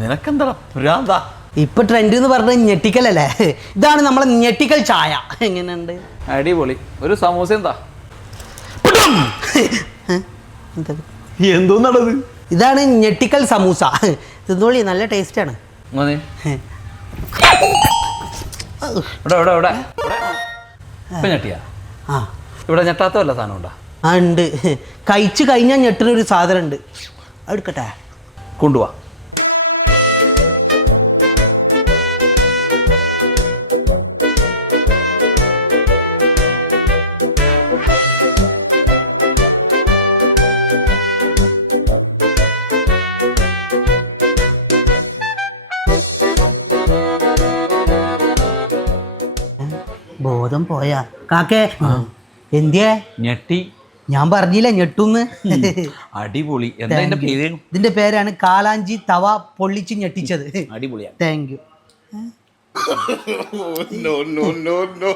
നിനക്കെന്താ ഭ്രാന്താ? ഇപ്പൊ ട്രെൻഡ് എന്ന് പറഞ്ഞ ഞെട്ടിക്കൽ അല്ലേ ഇതാണ് നമ്മളെ ഞെട്ടിക്കൽ ചായ. എങ്ങനെയുണ്ട്? അടിപൊളി. ഒരു സമൂസ എന്താ? എന്തോന്നടത് ഇതാണ് ഞെട്ടിക്കൽ സമൂസ. തിന്നോളി നല്ല ടേസ്റ്റാണ് ആണ്. ഇവിടെ ഞെട്ടാത്തല്ല ഇവിടെ. ഞെട്ടാത്ത വല്ല സാധനം ഉണ്ടാ ആ ഉണ്ട്. കഴിച്ചു കഴിഞ്ഞാൽ ഞെട്ടുന്ന ഒരു സാധനം ഉണ്ട് എടുക്കട്ടെ? കൊണ്ടുപോവാ ബോധം പോയാ. കാക്കേ എന്തിയേ? ഞെട്ടി. ഞാൻ പറഞ്ഞില്ല ഞെട്ടുന്ന്? അടിപൊളി. എന്താ പേര്? ഇതിന്റെ പേരാണ് കാലാഞ്ചി തവ പൊള്ളിച്ച് ഞെട്ടിച്ചത്. അടിപൊളിയാണ് thank you no, no, no, no.